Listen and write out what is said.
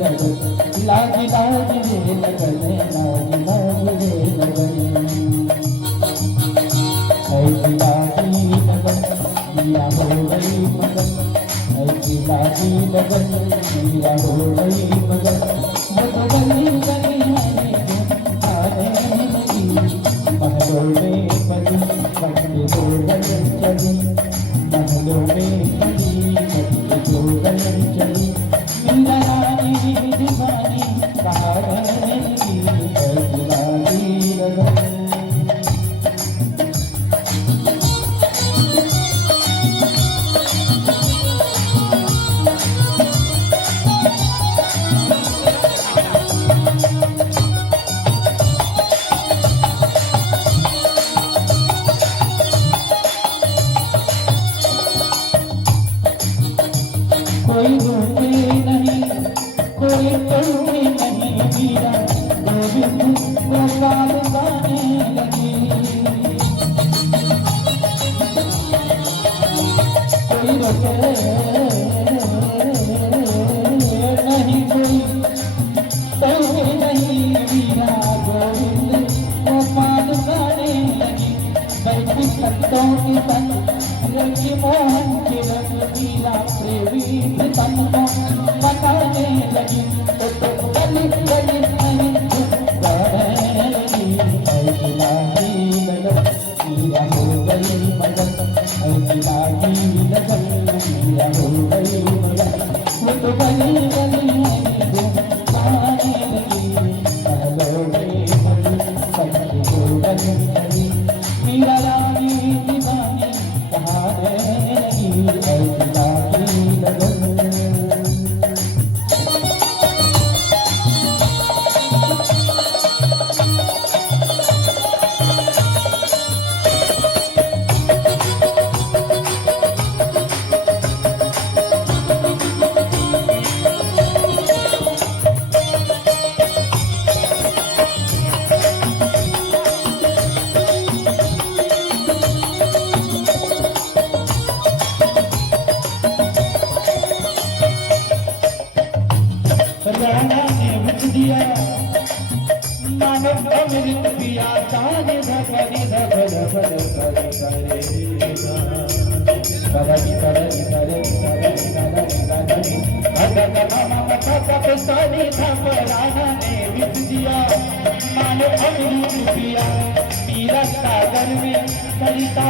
लगन लागी लागी रे लगन लागी लागी रे लगन ऐसी लागी लगन किया हो गई मगन ऐसी लागी लगन किया हो गई मगन वो तो गली गली आने लगी महलों में पली बच्चे दो गली चली महलों में पली बच्चे दो गली चली मीरा रानी दीवानी कहा रहने लगी ऐसी लागी लगन कोई रोके नहीं कोई टोके नहीं मीरा गोविंद को काल गाने लगी कोई रोके नहीं कोई टोके नहीं मीरा गोविंद को काल गाने लगी बैठी संतों की संग रंगी मोहन के रंग मीरा प्रेमी तन को बताने लगी तो गली गली नहीं गाने लगी ऐसी लागी लगन मीरा हो गई मगन ऐसी लागी लगन मीरा हो गई मगन वो तो गली गली नहीं गाने लगी महलों में पली बच्चे दो गली चली मीरा रानी दीवानी कहा रहने लगी ऐसी लागी लगन राणा ने बच दिया मानव अमृत पिया ताने धकरी धकर धकर करे करे करनी करनी करनी करनी करनी करनी अगर मामा मथा कप सारी धक राणा ने बच दिया मानव अमृत पिया पीरा सागर में सरिता